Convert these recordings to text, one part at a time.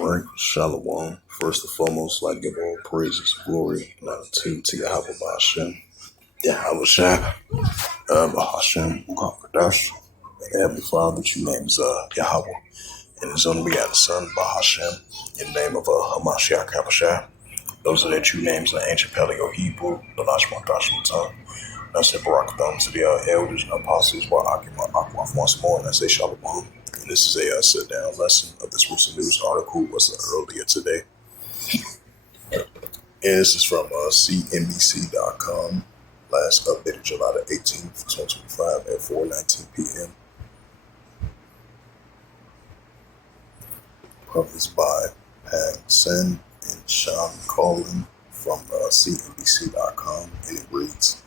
Rank Shalom. First and foremost, like give all praises, glory, and honor to Yahweh Hashem. Yahweh Shah, Hashem, Kakadash. Heavenly Father, that your name is Yahweh, and his only begotten Son, Bahashem, in the name of Hamashiach Habashah. Those are their true names in ancient Paleo Hebrew, the Lashma Dashma tongue. And I said Barak Thumb to the elders and apostles while Akwaf once more, and I say Shalom. And this is a sit down lesson of this recent news article was earlier today. And this is from CNBC.com, last updated July the 18th, 2025 at 4:19 p.m. Published by Pang Sen and Sean Collin from CNBC.com, and it reads,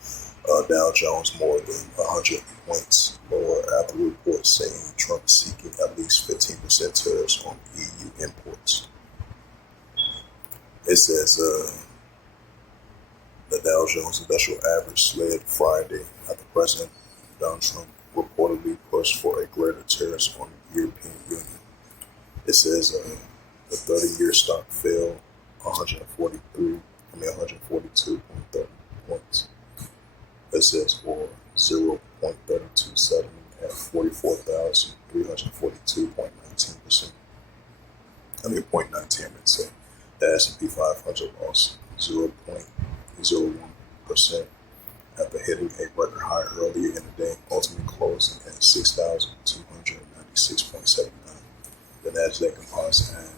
Dow Jones more than 100 points lower after reports saying Trump is seeking at least 15% tariffs on EU imports. It says the Dow Jones Industrial Average slid Friday after President Donald Trump reportedly pushed for a greater tariffs on the European Union. It says the 30-year stock fell 142.30 points. It says for 0.327 at 44,342.19%. 0.19, I'd say. The S&P 500 lost 0.01% after hitting a record high earlier in the day, ultimately closing at 6,296.79. The Nasdaq Composite had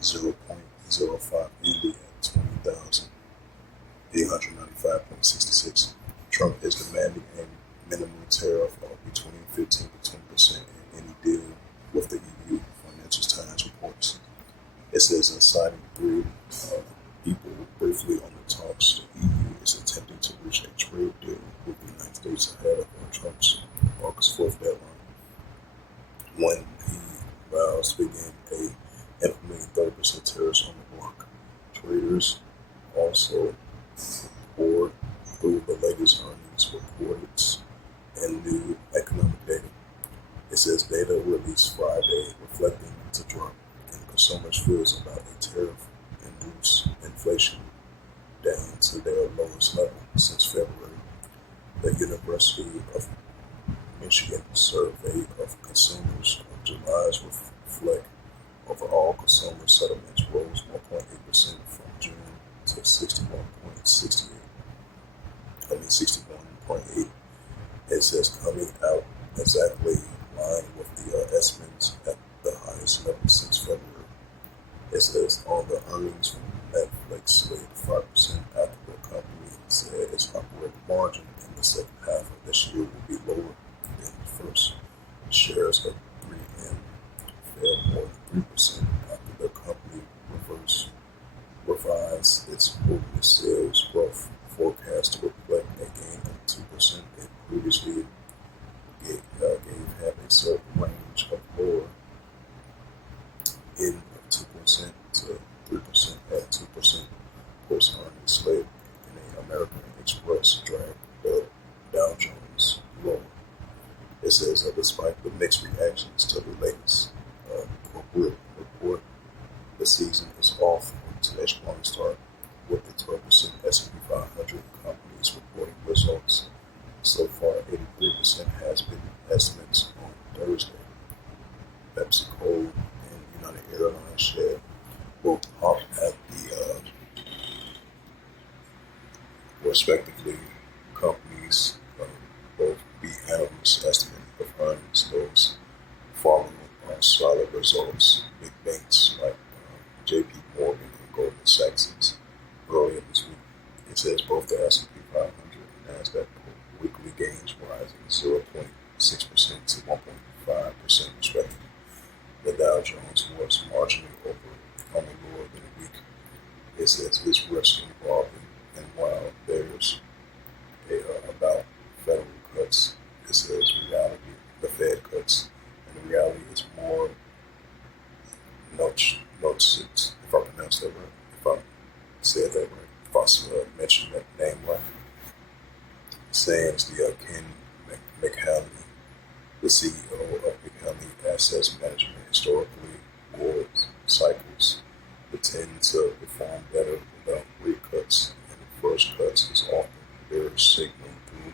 0.05 ending at 20,895.66. Trump is demanding a minimum tariff of between 15 to 20% in any deal with the EU, Financial Times reports. It says citing three people briefly on the talks, the EU is attempting to reach a trade deal with the United States ahead of Trump's August 4th deadline, when he vows to begin implementing 30% tariffs on the bloc. Traders also poured through the latest earnings reports and new economic data. It says data released Friday reflecting the drop in consumers' fears about a tariff-induced inflation down to their lowest level since February. The University of Michigan survey of consumers of July's reflect overall consumer settlements rose 1.8% from June to 61.8. It says coming out exactly in line with the estimates at the highest level since February. It says on the earnings from Netflix slid 5% after the company said its operating margin in the second half of this year will be lower than the first. Shares of 3M fell more than 3% after the company revised its full-year sales growth forecast to reflect a gain of 2%. It previously had a certain range of lower in 2% to 3% at 2%. Post-earnings slid in an American Express dragged the Dow Jones lower. It says despite the mixed reactions to the latest corporate report, the season is off to a strong start with the 12% S&P 500 companies reporting results. So far, 83% has been estimates on Thursday. PepsiCo and United Airlines share both up at the respectively companies both beat analysts' estimate of earnings. Those following solid results, big banks like JP Morgan and Goldman Sachs earlier this week. It says both the S&P 500 and NASDAQ weekly gains rising 0.6% to 1.5% respectively. The Dow Jones was marginally over only lower than a week. It says this risk involved, and while there's about federal cuts, it says reality, the Fed cuts, and the reality is more notes, if I pronounce that right, if I said that right, if I mentioned that name right. Sands, the Ken McHenry, the CEO of McHenry Assets Management, historically, war cycles would tend to perform better without rate cuts, and the first cuts is often very signaling through.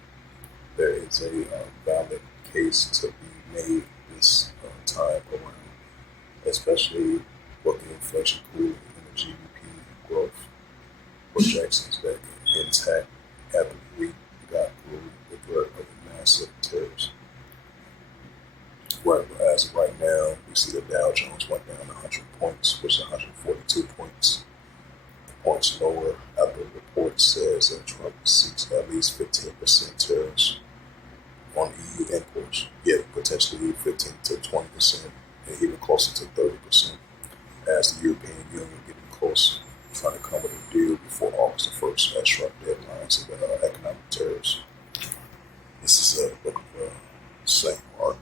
There is a valid case to be made this time around, especially with the inflation cooling and the GDP growth projections that intact after we got through the threat of massive tariffs. Right, as of right now, we see the Dow Jones went down 100 points, which is 142 points lower after the report says that Trump seeks at least 15% tariffs on EU imports, yet potentially 15 to 20%, and even closer to 30%, as the European Union getting close, trying to come with a deal before August the 1st, as sharp deadlines of economic tariffs. This is a book of St. Mark.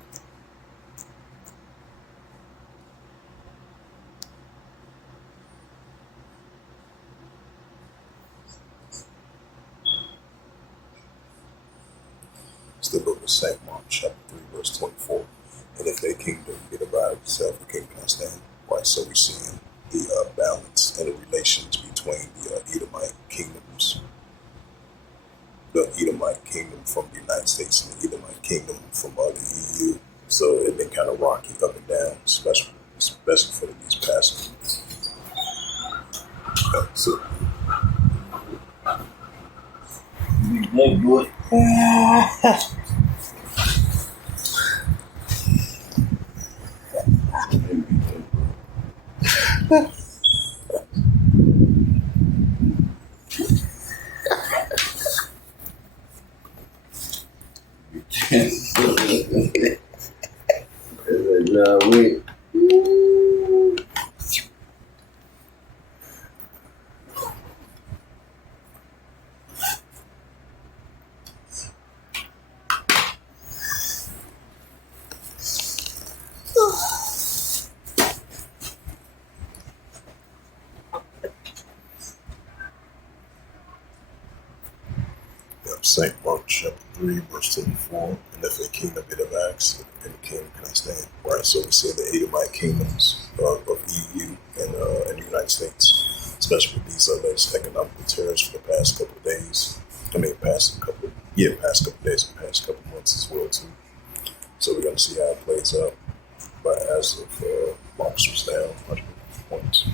It's the book of St. Mark, chapter 3, verse 24. And if their kingdom be divided itself, the kingdom cannot stand. Right, so we're seeing the balance and the relations between the Edomite kingdoms, the Edomite kingdom from the United States and the Edomite kingdom from the EU. So it's been kind of rocky up and down, especially for these past months. So, Hey, boy. Nah, we. St. Mark chapter 3, verse 24, and if a kingdom be divided, and the kingdom cannot stand. Right, so we see the Edomite kingdoms of EU and the United States, especially with these latest economic tariffs for the past couple of days. Past couple of days, and past couple of months as well too. So we're gonna see how it plays out. But as of March was down 100 points.